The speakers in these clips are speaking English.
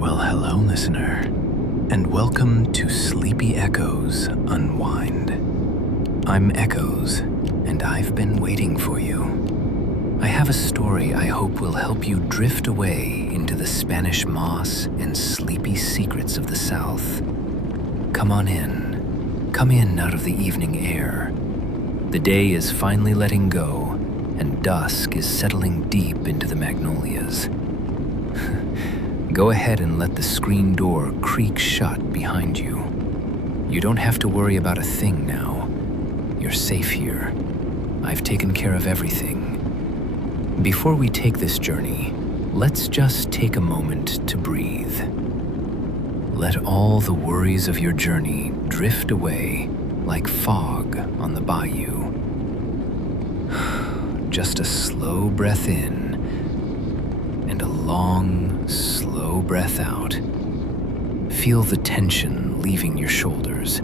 Well, hello, listener, and welcome to Sleepy Echoes Unwind. I'm Echoes, and I've been waiting for you. I have a story I hope will help you drift away into the Spanish moss and sleepy secrets of the South. Come on in. Come in out of the evening air. The day is finally letting go, and dusk is settling deep into the magnolias. Go ahead and let the screen door creak shut behind you. You don't have to worry about a thing now. You're safe here. I've taken care of everything. Before we take this journey, let's just take a moment to breathe. Let all the worries of your journey drift away like fog on the bayou. Just a slow breath in and a long, slow breath out. Feel the tension leaving your shoulders.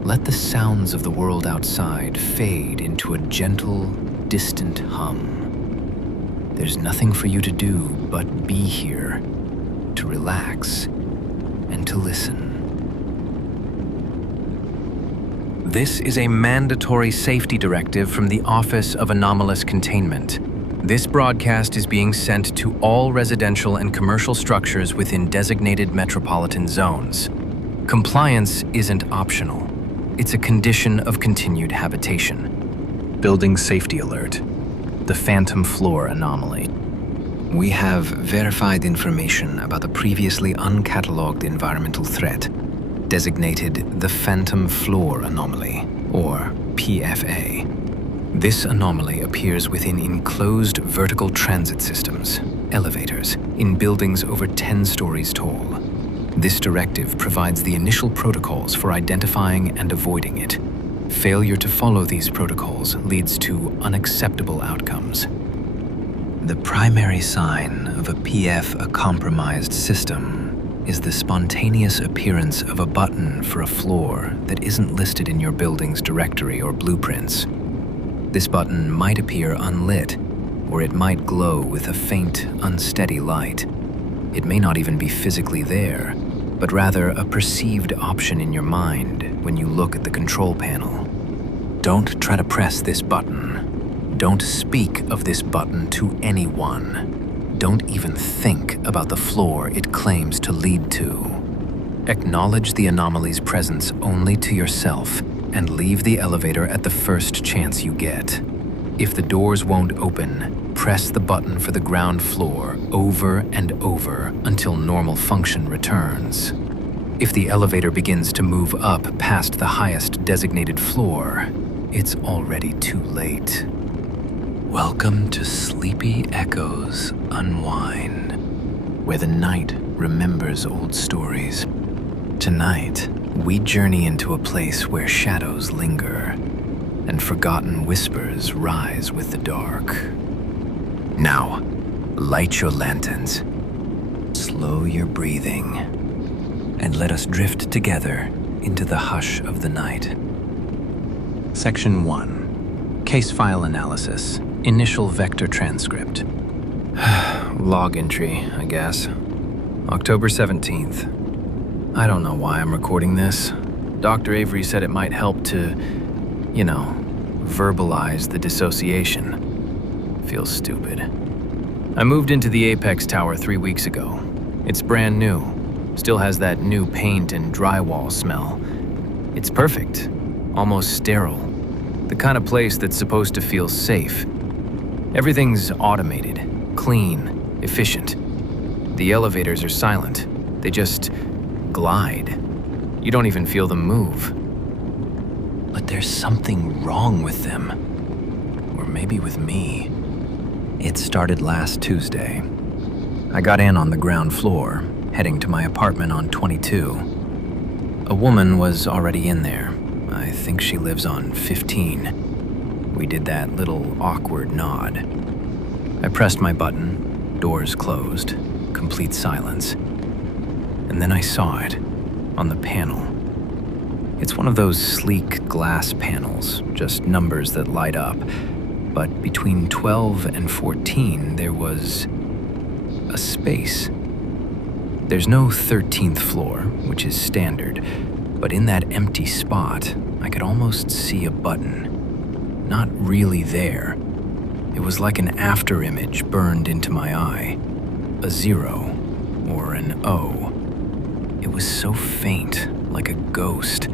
Let the sounds of the world outside fade into a gentle, distant hum. There's nothing for you to do but be here, to relax, and to listen. This is a mandatory safety directive from the Office of Anomalous Containment. This broadcast is being sent to all residential and commercial structures within designated metropolitan zones. Compliance isn't optional. It's a condition of continued habitation. Building safety alert. The Phantom Floor Anomaly. We have verified information about the previously uncatalogued environmental threat, designated the Phantom Floor Anomaly, or PFA. This anomaly appears within enclosed vertical transit systems, elevators, in buildings over 10 stories tall. This directive provides the initial protocols for identifying and avoiding it. Failure to follow these protocols leads to unacceptable outcomes. The primary sign of a PF, a compromised system, is the spontaneous appearance of a button for a floor that isn't listed in your building's directory or blueprints. This button might appear unlit, or it might glow with a faint, unsteady light. It may not even be physically there, but rather a perceived option in your mind when you look at the control panel. Don't try to press this button. Don't speak of this button to anyone. Don't even think about the floor it claims to lead to. Acknowledge the anomaly's presence only to yourself and leave the elevator at the first chance you get. If the doors won't open, press the button for the ground floor over and over until normal function returns. If the elevator begins to move up past the highest designated floor, it's already too late. Welcome to Sleepy Echoes Unwind, where the night remembers old stories. Tonight, we journey into a place where shadows linger and forgotten whispers rise with the dark. Now, light your lanterns, slow your breathing, and let us drift together into the hush of the night. Section 1. Case file analysis. Initial vector transcript. Log entry, I guess. October 17th. I don't know why I'm recording this. Dr. Avery said it might help to, verbalize the dissociation. Feels stupid. I moved into the Apex Tower 3 weeks ago. It's brand new. Still has that new paint and drywall smell. It's perfect. Almost sterile. The kind of place that's supposed to feel safe. Everything's automated, clean, efficient. The elevators are silent. They just glide. You don't even feel them move. But there's something wrong with them. Or maybe with me. It started last Tuesday. I got in on the ground floor, heading to my apartment on 22. A woman was already in there. I think she lives on 15. We did that little awkward nod. I pressed my button, doors closed, complete silence. And then I saw it, on the panel. It's one of those sleek glass panels, just numbers that light up. But between 12 and 14, there was a space. There's no 13th floor, which is standard, but in that empty spot, I could almost see a button. Not really there. It was like an afterimage burned into my eye. A 0 or an O. It was so faint, like a ghost.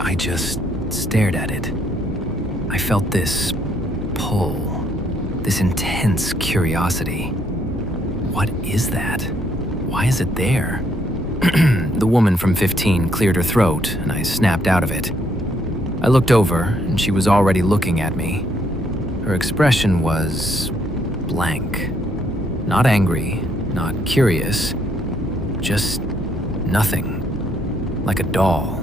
I just stared at it. I felt this pull, this intense curiosity. What is that? Why is it there? The woman from 15 cleared her throat, and I snapped out of it. I looked over, and she was already looking at me. Her expression was blank. Not angry, not curious, just nothing. Like a doll.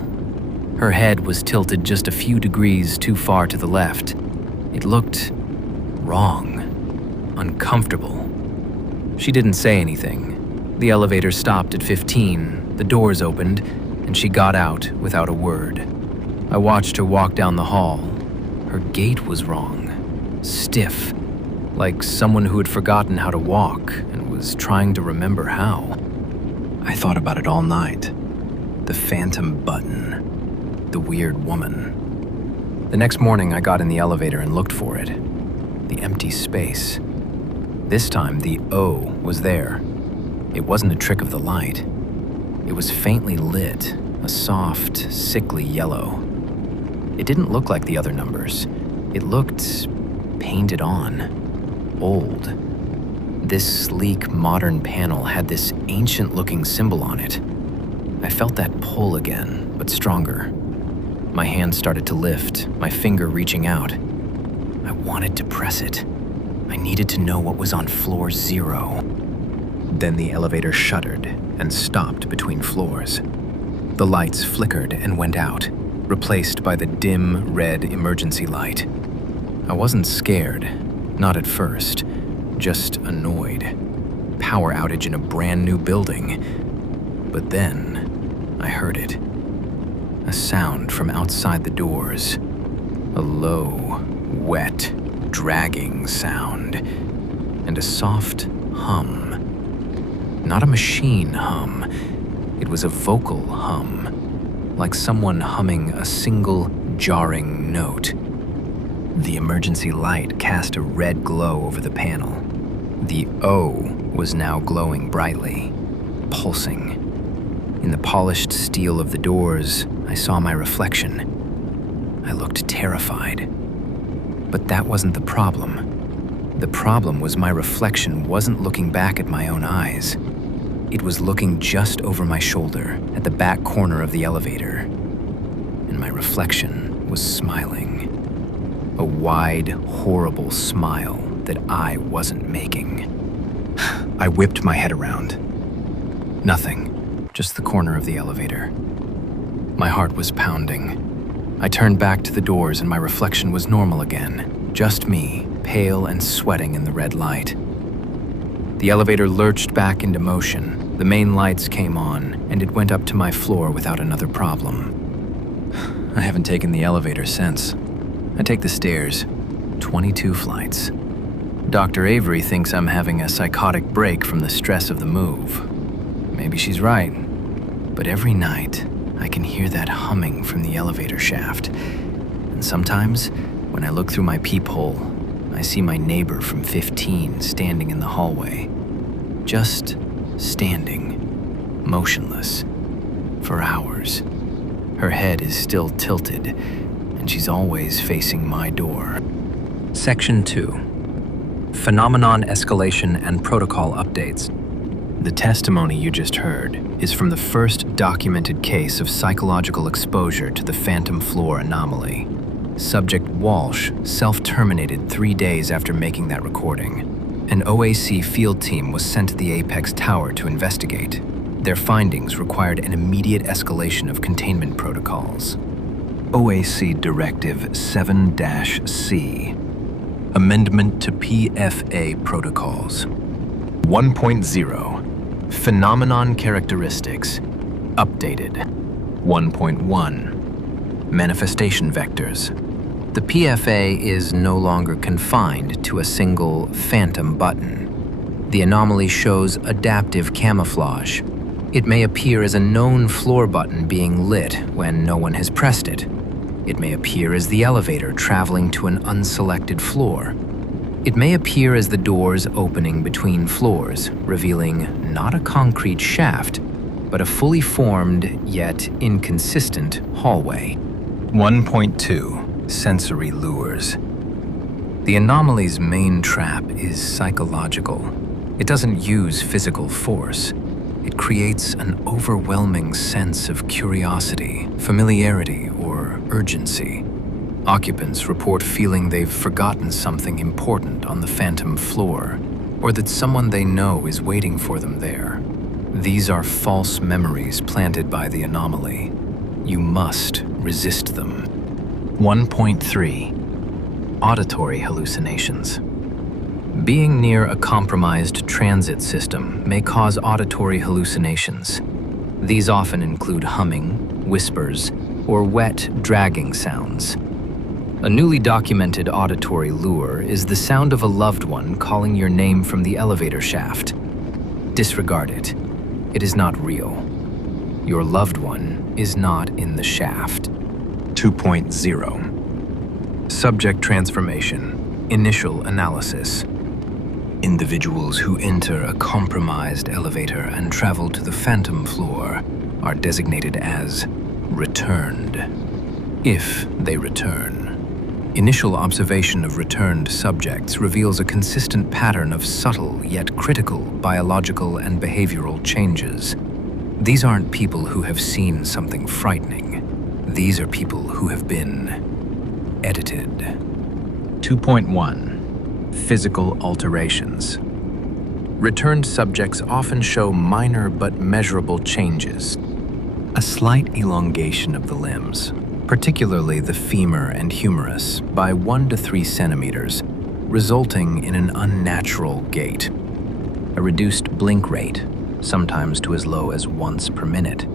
Her head was tilted just a few degrees too far to the left. It looked wrong, uncomfortable. She didn't say anything. The elevator stopped at 15, the doors opened, and she got out without a word. I watched her walk down the hall. Her gait was wrong, stiff, like someone who had forgotten how to walk and was trying to remember how. I thought about it all night. The phantom button, the weird woman. The next morning, I got in the elevator and looked for it. The empty space. This time, the O was there. It wasn't a trick of the light. It was faintly lit, a soft, sickly yellow. It didn't look like the other numbers. It looked painted on, old. This sleek, modern panel had this ancient-looking symbol on it. I felt that pull again, but stronger. My hand started to lift, my finger reaching out. I wanted to press it. I needed to know what was on floor 0. Then the elevator shuddered and stopped between floors. The lights flickered and went out, replaced by the dim, red emergency light. I wasn't scared, not at first, just annoyed. Power outage in a brand new building. But then, I heard it. A sound from outside the doors. A low, wet, dragging sound. And a soft hum. Not a machine hum. It was a vocal hum, like someone humming a single, jarring note. The emergency light cast a red glow over the panel. The O was now glowing brightly, pulsing. In the polished steel of the doors, I saw my reflection. I looked terrified. But that wasn't the problem. The problem was my reflection wasn't looking back at my own eyes. It was looking just over my shoulder at the back corner of the elevator. And my reflection was smiling. A wide, horrible smile that I wasn't making. I whipped my head around. Nothing, just the corner of the elevator. My heart was pounding. I turned back to the doors and my reflection was normal again. Just me, pale and sweating in the red light. The elevator lurched back into motion. The main lights came on, and it went up to my floor without another problem. I haven't taken the elevator since. I take the stairs, 22 flights. Dr. Avery thinks I'm having a psychotic break from the stress of the move. Maybe she's right, but every night I can hear that humming from the elevator shaft. And sometimes, when I look through my peephole, I see my neighbor from 15 standing in the hallway. Just standing, motionless, for hours. Her head is still tilted, and she's always facing my door. Section 2. Phenomenon Escalation and Protocol Updates. The testimony you just heard is from the first documented case of psychological exposure to the Phantom Floor Anomaly. Subject Walsh self-terminated 3 days after making that recording. An OAC field team was sent to the Apex Tower to investigate. Their findings required an immediate escalation of containment protocols. OAC Directive 7-C. Amendment to PFA Protocols. 1.0. Phenomenon Characteristics. Updated. 1.1. Manifestation Vectors. The PFA is no longer confined to a single phantom button. The anomaly shows adaptive camouflage, It may appear as a known floor button being lit when no one has pressed it. It may appear as the elevator traveling to an unselected floor. It may appear as the doors opening between floors, revealing not a concrete shaft, but a fully formed, yet inconsistent, hallway. 1.2. Sensory lures. The anomaly's main trap is psychological. It doesn't use physical force. It creates an overwhelming sense of curiosity, familiarity, or urgency. Occupants report feeling they've forgotten something important on the Phantom Floor, or that someone they know is waiting for them there. These are false memories planted by the anomaly. You must resist them. 1.3. Auditory hallucinations. Being near a compromised transit system may cause auditory hallucinations. These often include humming, whispers, or wet, dragging sounds. A newly documented auditory lure is the sound of a loved one calling your name from the elevator shaft. Disregard it. It is not real. Your loved one is not in the shaft. 2.0. Subject transformation. Initial analysis. Individuals who enter a compromised elevator and travel to the Phantom Floor are designated as returned, if they return. Initial observation of returned subjects reveals a consistent pattern of subtle yet critical biological and behavioral changes. These aren't people who have seen something frightening. These are people who have been edited. 2.1. Physical alterations. Returned subjects often show minor but measurable changes. A slight elongation of the limbs, particularly the femur and humerus, by 1 to 3 centimeters, resulting in an unnatural gait. A reduced blink rate, sometimes to as low as once per minute.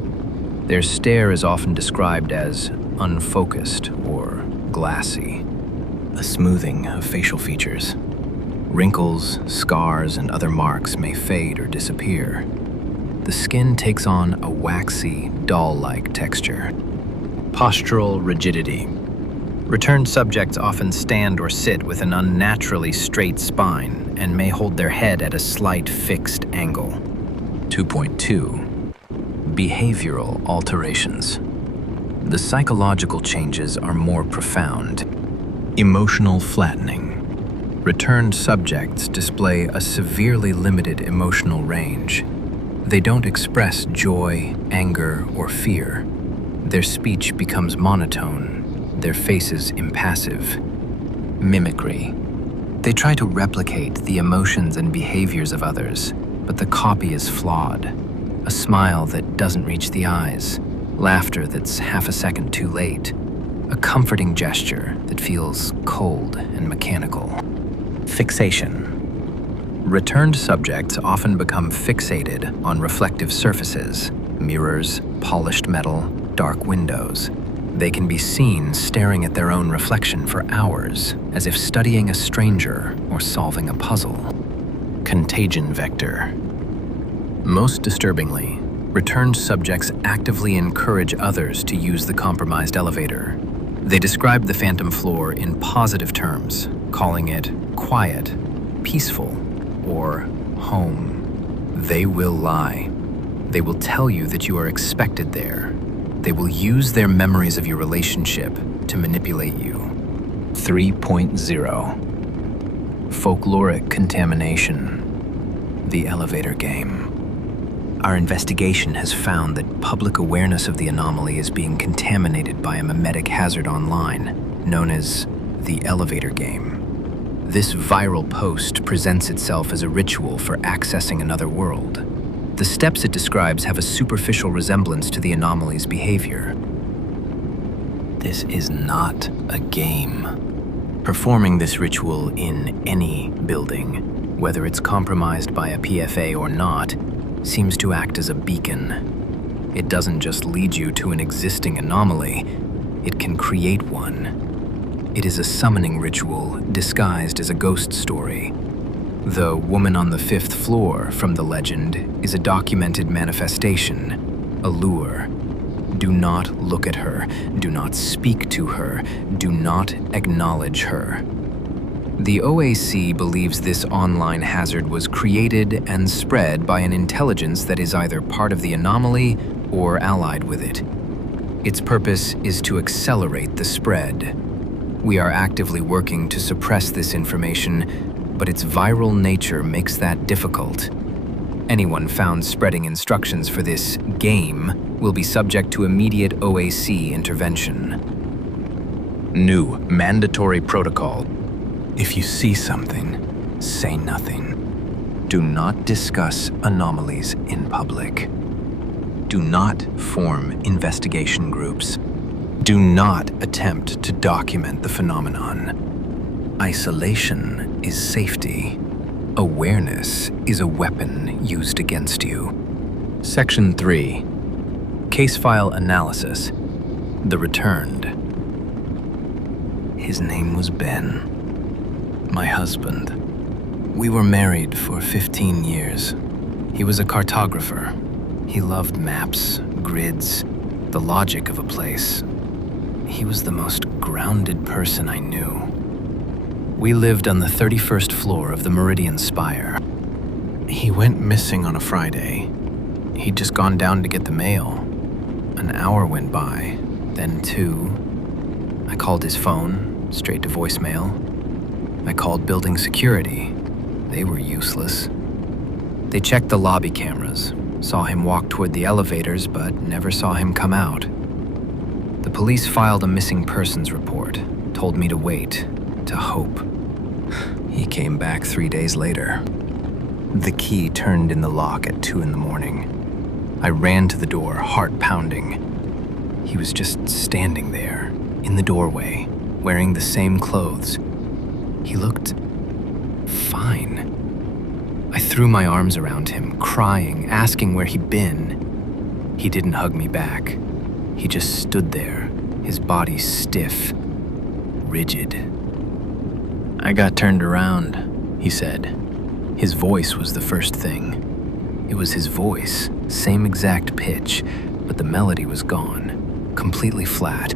Their stare is often described as unfocused or glassy. A smoothing of facial features. Wrinkles, scars, and other marks may fade or disappear. The skin takes on a waxy, doll-like texture. Postural rigidity. Returned subjects often stand or sit with an unnaturally straight spine and may hold their head at a slight fixed angle. 2.2. Behavioral alterations. The psychological changes are more profound. Emotional flattening. Returned subjects display a severely limited emotional range. They don't express joy, anger, or fear. Their speech becomes monotone, their faces impassive. Mimicry. They try to replicate the emotions and behaviors of others, but the copy is flawed. A smile that doesn't reach the eyes, laughter that's half a second too late, a comforting gesture that feels cold and mechanical. Fixation. Returned subjects often become fixated on reflective surfaces, mirrors, polished metal, dark windows. They can be seen staring at their own reflection for hours, as if studying a stranger or solving a puzzle. Contagion vector. Most disturbingly, returned subjects actively encourage others to use the compromised elevator. They describe the Phantom Floor in positive terms, calling it quiet, peaceful, or home. They will lie. They will tell you that you are expected there. They will use their memories of your relationship to manipulate you. 3.0. Folkloric contamination. The elevator game. Our investigation has found that public awareness of the anomaly is being contaminated by a mimetic hazard online, known as the elevator game. This viral post presents itself as a ritual for accessing another world. The steps it describes have a superficial resemblance to the anomaly's behavior. This is not a game. Performing this ritual in any building, whether it's compromised by a PFA or not, seems to act as a beacon. It doesn't just lead you to an existing anomaly, it can create one. It is a summoning ritual disguised as a ghost story. The woman on the 5th floor from the legend is a documented manifestation, a lure. Do not look at her, do not speak to her, do not acknowledge her. The OAC believes this online hazard was created and spread by an intelligence that is either part of the anomaly or allied with it. Its purpose is to accelerate the spread. We are actively working to suppress this information, but its viral nature makes that difficult. Anyone found spreading instructions for this game will be subject to immediate OAC intervention. New mandatory protocol. If you see something, say nothing. Do not discuss anomalies in public. Do not form investigation groups. Do not attempt to document the phenomenon. Isolation is safety. Awareness is a weapon used against you. Section 3. Case file analysis. The returned. His name was Ben. My husband. We were married for 15 years. He was a cartographer. He loved maps, grids, the logic of a place. He was the most grounded person I knew. We lived on the 31st floor of the Meridian Spire. He went missing on a Friday. He'd just gone down to get the mail. An hour went by, then 2. I called his phone, straight to voicemail. I called building security. They were useless. They checked the lobby cameras, saw him walk toward the elevators, but never saw him come out. The police filed a missing persons report, told me to wait, to hope. He came back 3 days later. The key turned in the lock at 2 in the morning. I ran to the door, heart pounding. He was just standing there, in the doorway, wearing the same clothes. He looked fine. I threw my arms around him, crying, asking where he'd been. He didn't hug me back. He just stood there, his body stiff, rigid. I got turned around, he said. His voice was the first thing. It was his voice, same exact pitch, but the melody was gone, completely flat.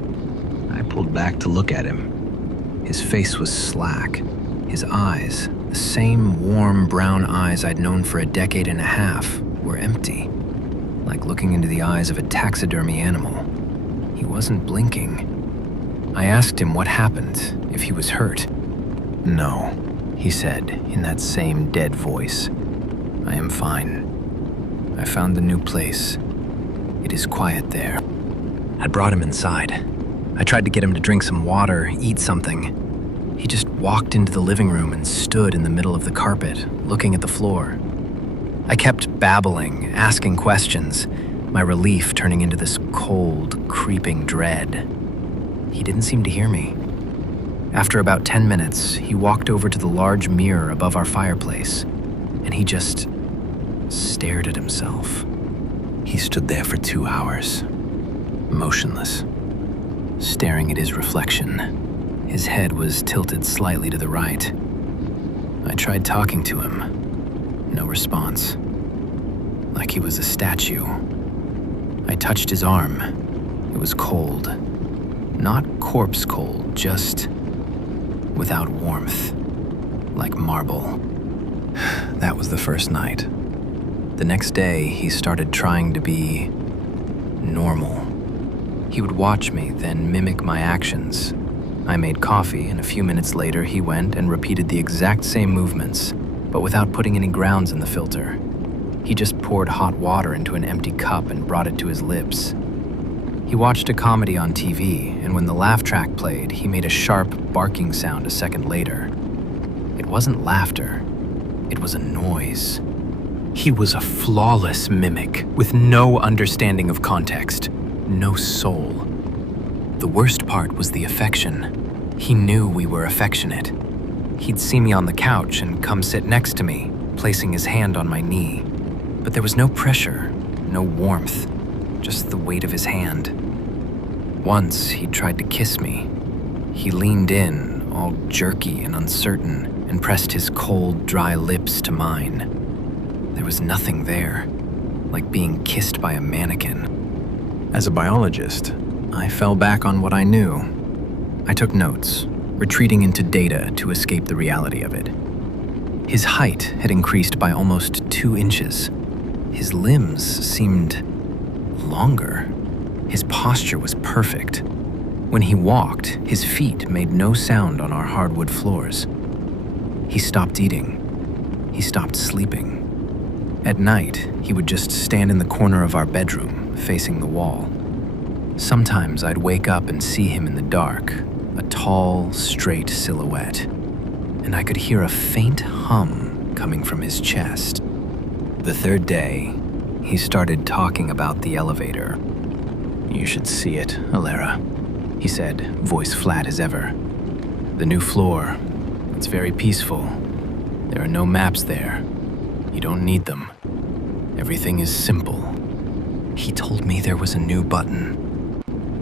I pulled back to look at him. His face was slack. His eyes, the same warm brown eyes I'd known for a decade and a half, were empty, like looking into the eyes of a taxidermy animal. He wasn't blinking. I asked him what happened, if he was hurt. No, he said in that same dead voice. I am fine. I found the new place. It is quiet there. I brought him inside. I tried to get him to drink some water, eat something. He just walked into the living room and stood in the middle of the carpet, looking at the floor. I kept babbling, asking questions, my relief turning into this cold, creeping dread. He didn't seem to hear me. After about 10 minutes, he walked over to the large mirror above our fireplace, and he just stared at himself. He stood there for 2 hours, motionless, staring at his reflection. His head was tilted slightly to the right. I tried talking to him. No response. Like he was a statue. I touched his arm. It was cold. Not corpse cold, just without warmth. Like marble. That was the first night. The next day, he started trying to be normal. He would watch me, then mimic my actions. I made coffee, and a few minutes later, he went and repeated the exact same movements, but without putting any grounds in the filter. He just poured hot water into an empty cup and brought it to his lips. He watched a comedy on TV, and when the laugh track played, he made a sharp, barking sound a second later. It wasn't laughter. It was a noise. He was a flawless mimic, with no understanding of context, no soul. The worst part was the affection. He knew we were affectionate. He'd see me on the couch and come sit next to me, placing his hand on my knee. But there was no pressure, no warmth, just the weight of his hand. Once he tried to kiss me. He leaned in, all jerky and uncertain, and pressed his cold, dry lips to mine. There was nothing there, like being kissed by a mannequin. As a biologist, I fell back on what I knew. I took notes, retreating into data to escape the reality of it. His height had increased by almost 2 inches. His limbs seemed longer. His posture was perfect. When he walked, his feet made no sound on our hardwood floors. He stopped eating. He stopped sleeping. At night, he would just stand in the corner of our bedroom, facing the wall. Sometimes I'd wake up and see him in the dark, a tall, straight silhouette, and I could hear a faint hum coming from his chest. The third day, he started talking about the elevator. "You should see it, Alera," he said, voice flat as ever. "The new floor, it's very peaceful. There are no maps there. You don't need them. Everything is simple." He told me there was a new button,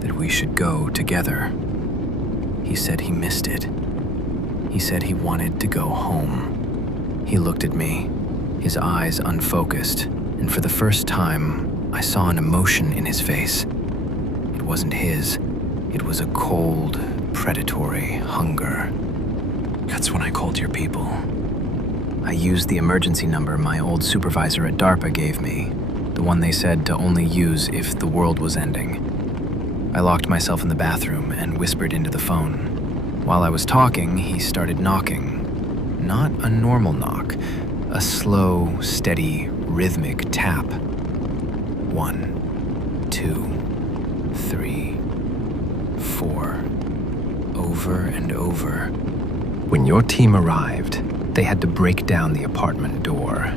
that we should go together. He said he missed it. He said he wanted to go home. He looked at me, his eyes unfocused, and for the first time, I saw an emotion in his face. It wasn't his. It was a cold, predatory hunger. That's when I called your people. I used the emergency number my old supervisor at DARPA gave me, the one they said to only use if the world was ending. I locked myself in the bathroom and whispered into the phone. While I was talking, he started knocking. Not a normal knock, a slow, steady, rhythmic tap. 1, 2, 3, 4, over and over. When your team arrived, they had to break down the apartment door.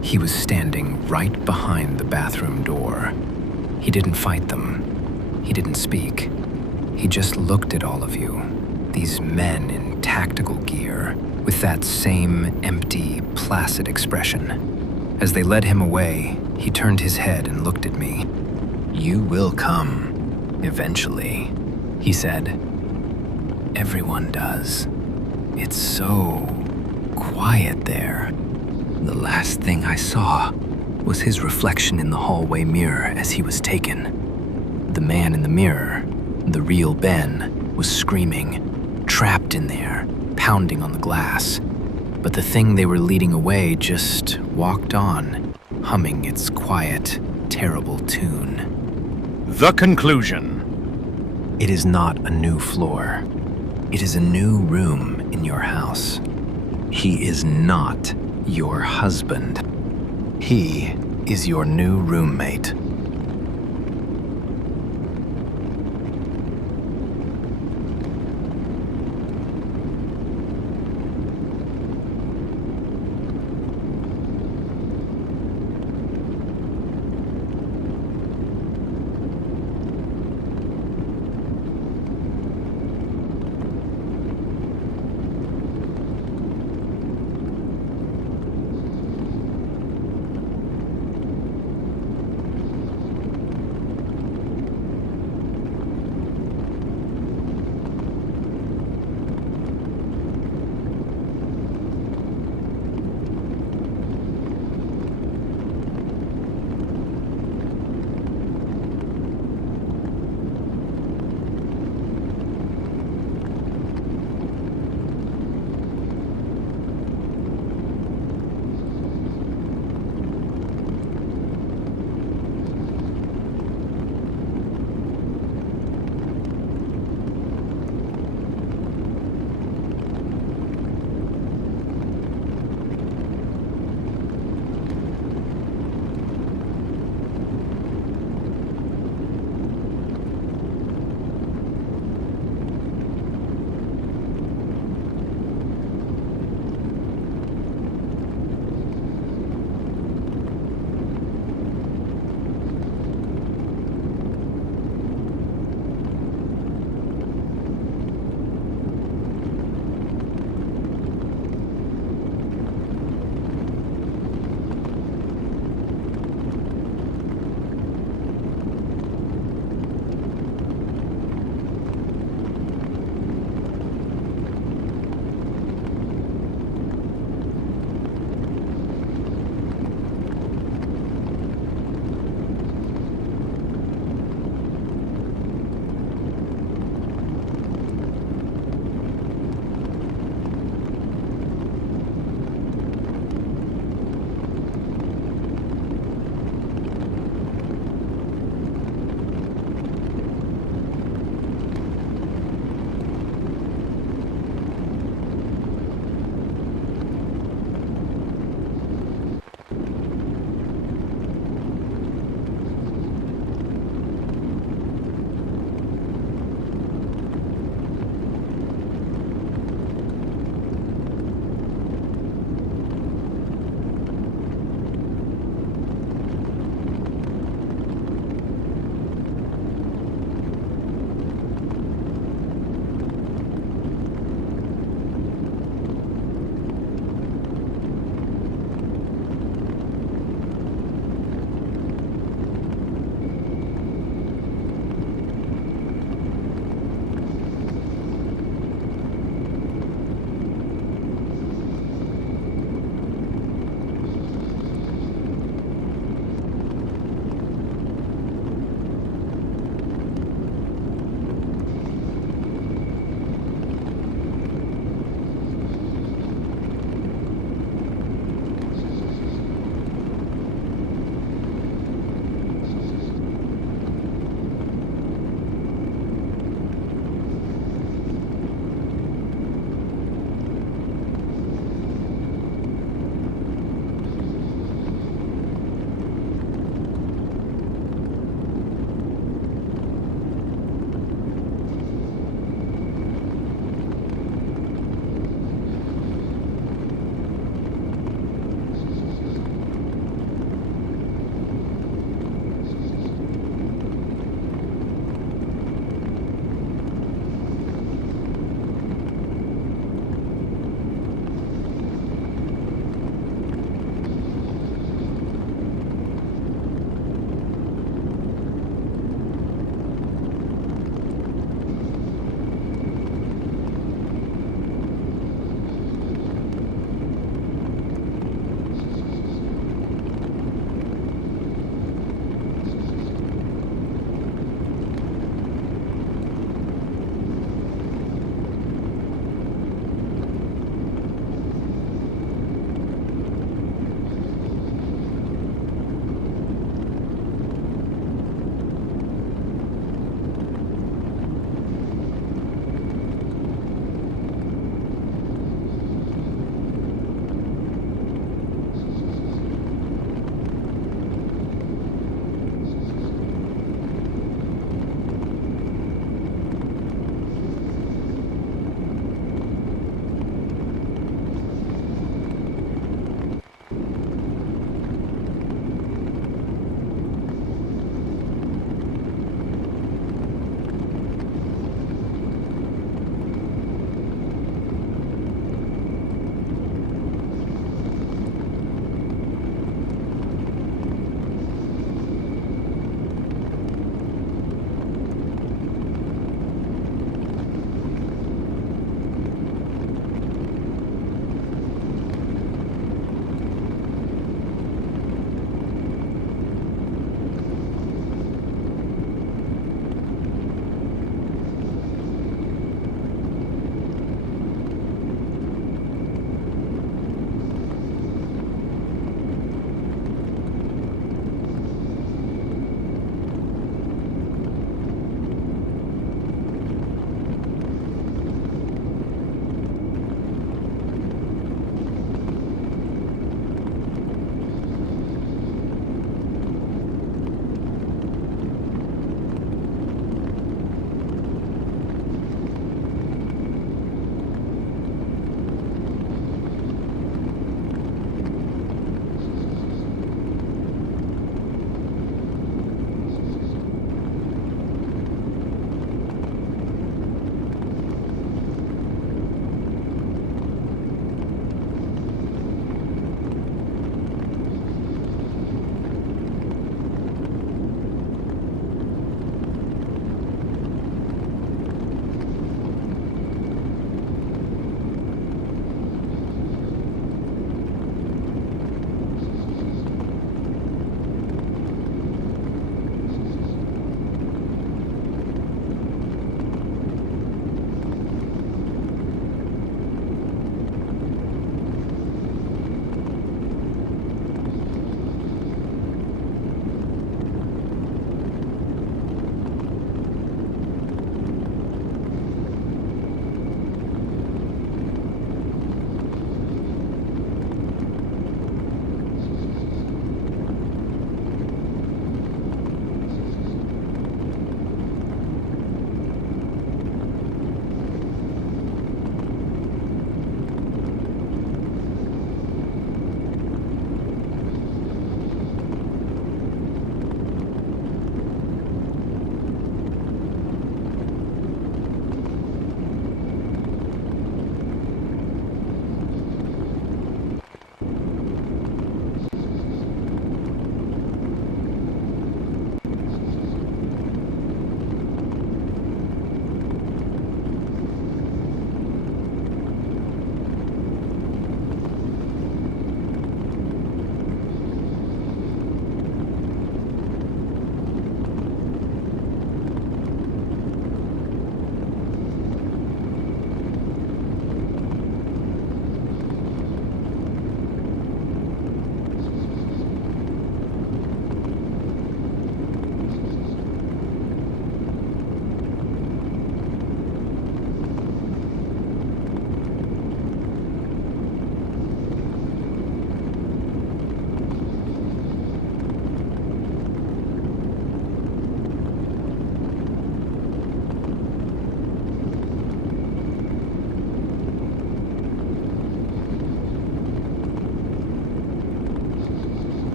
He was standing right behind the bathroom door. He didn't fight them. He didn't speak. He just looked at all of you, these men in tactical gear, with that same empty, placid expression. As they led him away, he turned his head and looked at me. "You will come, eventually," he said. "Everyone does. It's so quiet there." The last thing I saw was his reflection in the hallway mirror as he was taken. The man in the mirror, the real Ben, was screaming, trapped in there, pounding on the glass. But the thing they were leading away just walked on, humming its quiet, terrible tune. The conclusion. It is not a new floor. It is a new room in your house. He is not your husband. He is your new roommate.